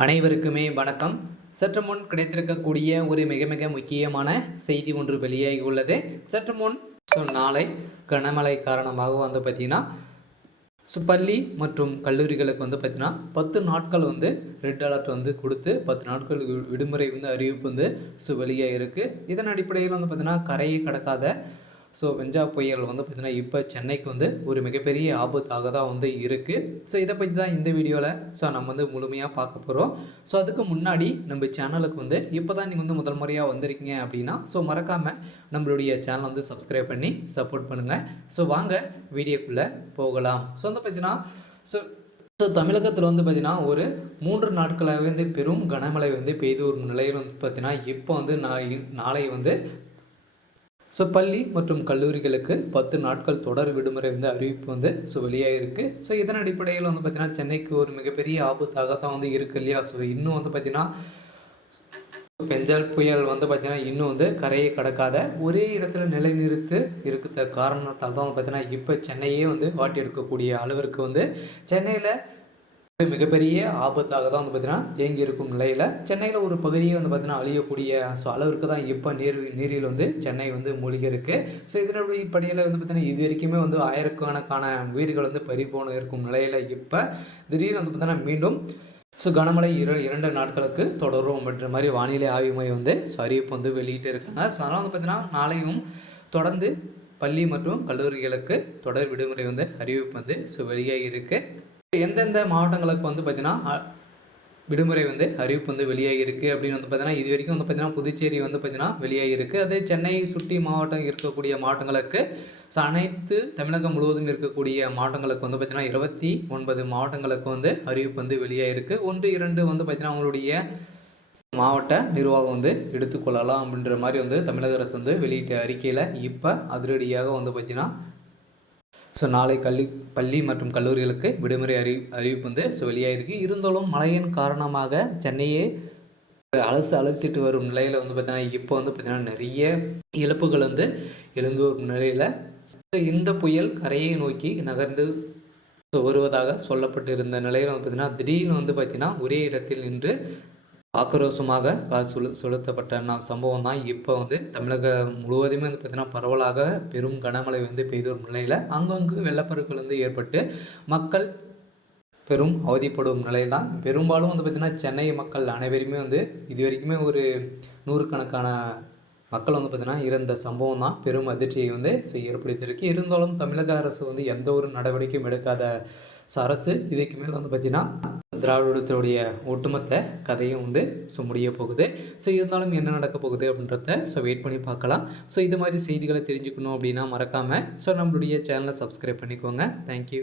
அனைவருக்குமே வணக்கம். சற்று முன் கிடைத்திருக்கக்கூடிய ஒரு மிக மிக முக்கியமான செய்தி ஒன்று வெளியாகி உள்ளது. சற்று முன் நாளை கனமழை காரணமாக பார்த்தீங்கன்னா பள்ளி மற்றும் கல்லூரிகளுக்கு பார்த்தீங்கன்னா 10 நாட்கள் ரெட் அலர்ட் கொடுத்து 10 நாட்கள் விடுமுறை அறிவிப்பு வெளியாக இருக்குது. இதன் அடிப்படையில் பார்த்தீங்கன்னா கரையை கடக்காத வெஞ்சா புயல் பார்த்தீங்கன்னா இப்போ சென்னைக்கு ஒரு மிகப்பெரிய ஆபத்தாக தான் இருக்குது. இதை பற்றி தான் இந்த வீடியோவில் நம்ம முழுமையாக பார்க்க போகிறோம். அதுக்கு முன்னாடி நம்ம சேனலுக்கு இப்போ தான் நீங்கள் முதல் முறையாக வந்திருக்கீங்க அப்படின்னா மறக்காமல் நம்மளுடைய சேனலை சப்ஸ்கிரைப் பண்ணி சப்போர்ட் பண்ணுங்கள். வாங்க வீடியோக்குள்ளே போகலாம். பார்த்தீங்கன்னா தமிழகத்தில் பார்த்தீங்கன்னா ஒரு 3 நாட்களாகவே பெரும் கனமழை பெய்து ஒரு நிலையில் பார்த்தீங்கன்னா இப்போ நாளை பள்ளி மற்றும் கல்லூரிகளுக்கு 10 நாட்கள் தொடர் விடுமுறை அறிவிப்பு வெளியாக இருக்குது. இதன் அடிப்படையில் பார்த்திங்கன்னா சென்னைக்கு ஒரு மிகப்பெரிய ஆபத்தாக தான் இருக்குது இல்லையா. இன்னும் பார்த்திங்கன்னா பெஞ்சல் புயல் பார்த்திங்கன்னா இன்னும் கரையை கடக்காத ஒரே இடத்துல நிலைநிறுத்து இருக்கிற காரணத்தால் தான் பார்த்திங்கன்னா இப்போ சென்னையே வாட்டி எடுக்கக்கூடிய அளவிற்கு சென்னையில் மிகப்பெரிய ஆபத்தாக தான் பார்த்தீங்கன்னா தேங்கி இருக்கும் நிலையில் சென்னையில் ஒரு பகுதியை பார்த்தீங்கன்னா அழியக்கூடிய அளவிற்கு தான் இப்போ நீரில் சென்னை மூழ்கி இருக்குது. இதனுடைய படியில் பார்த்தீங்கன்னா இது வரைக்குமே ஆயிரக்கணக்கான உயிர்கள் பறிபோன இருக்கும் நிலையில் இப்போ திடீர்னு பார்த்தீங்கன்னா மீண்டும் கனமழை 2 நாட்களுக்கு தொடரும் அப்படின்ற மாதிரி வானிலை ஆய்வு மையம் அறிவிப்பு வெளியிட்டு இருக்காங்க. அதனால் பார்த்தீங்கன்னா நாளையும் தொடர்ந்து பள்ளி மற்றும் கல்லூரிகளுக்கு தொடர் விடுமுறை அறிவிப்பு வெளியாகி இருக்குது. எந்தெந்த மாவட்டங்களுக்கு பார்த்தீங்கன்னா விடுமுறை அறிவிப்பு வெளியாகி இருக்குது அப்படின்னு பார்த்தீங்கன்னா இது வரைக்கும் பார்த்தீங்கன்னா புதுச்சேரி பார்த்தீங்கன்னா வெளியாகி இருக்குது. அதே சென்னை சுற்றி மாவட்டம் இருக்கக்கூடிய மாவட்டங்களுக்கு அனைத்து தமிழகம் முழுவதும் இருக்கக்கூடிய மாவட்டங்களுக்கு பார்த்தீங்கன்னா 29 மாவட்டங்களுக்கு அறிவிப்பு வெளியாக இருக்குது. 1, 2 பார்த்தீங்கன்னா அவங்களுடைய மாவட்ட நிர்வாகம் எடுத்துக்கொள்ளலாம் அப்படின்ற மாதிரி தமிழக அரசு வெளியிட்ட அறிக்கையில் இப்போ அதிரடியாக பார்த்தீங்கன்னா நாளை பள்ளி மற்றும் கல்லூரிகளுக்கு விடுமுறை அறிவிப்பு வெளியாக இருக்குது. இருந்தாலும் மழையின் காரணமாக சென்னையே அலசிட்டு வரும் நிலையில் பார்த்தீங்கன்னா இப்போ பார்த்தீங்கன்னா நிறைய இழப்புகள் எழுந்து வரும் நிலையில் இந்த புயல் கரையை நோக்கி நகர்ந்து வருவதாக சொல்லப்பட்டு இருந்த நிலையில் பார்த்தீங்கன்னா திடீர்னு பார்த்தீங்கன்னா ஒரே இடத்தில் நின்று ஆக்ரோஷமாக செலுத்தப்பட்ட சம்பவம் தான் இப்போ தமிழகம் முழுவதுமே பார்த்திங்கன்னா பரவலாக பெரும் கனமழை பெய்து வரும் நிலையில் அங்கங்கு வெள்ளப்பெருக்கள் ஏற்பட்டு மக்கள் பெரும் அவதிப்படும் நிலையில் தான் பெரும்பாலும் பார்த்திங்கன்னா சென்னை மக்கள் அனைவருமே இது வரைக்குமே ஒரு 100கணக்கான மக்கள் பார்த்திங்கன்னா இறந்த சம்பவம் தான் பெரும் அதிர்ச்சியை ஏற்படுத்தியிருக்கு. இருந்தாலும் தமிழக அரசு எந்த ஒரு நடவடிக்கையும் எடுக்காத அரசு இதுக்கு மேல் பார்த்திங்கன்னா திராவிடத்துடைய ஒட்டுமொத்த கதையும் முடிய போகுது. இருந்தாலும் என்ன நடக்க போகுது அப்படின்றத வெயிட் பண்ணி பார்க்கலாம். இது மாதிரி செய்திகளை தெரிஞ்சுக்கணும் அப்படின்னா மறக்காமல் நம்மளுடைய சேனலை சப்ஸ்கிரைப் பண்ணிக்கோங்க. தேங்க்யூ.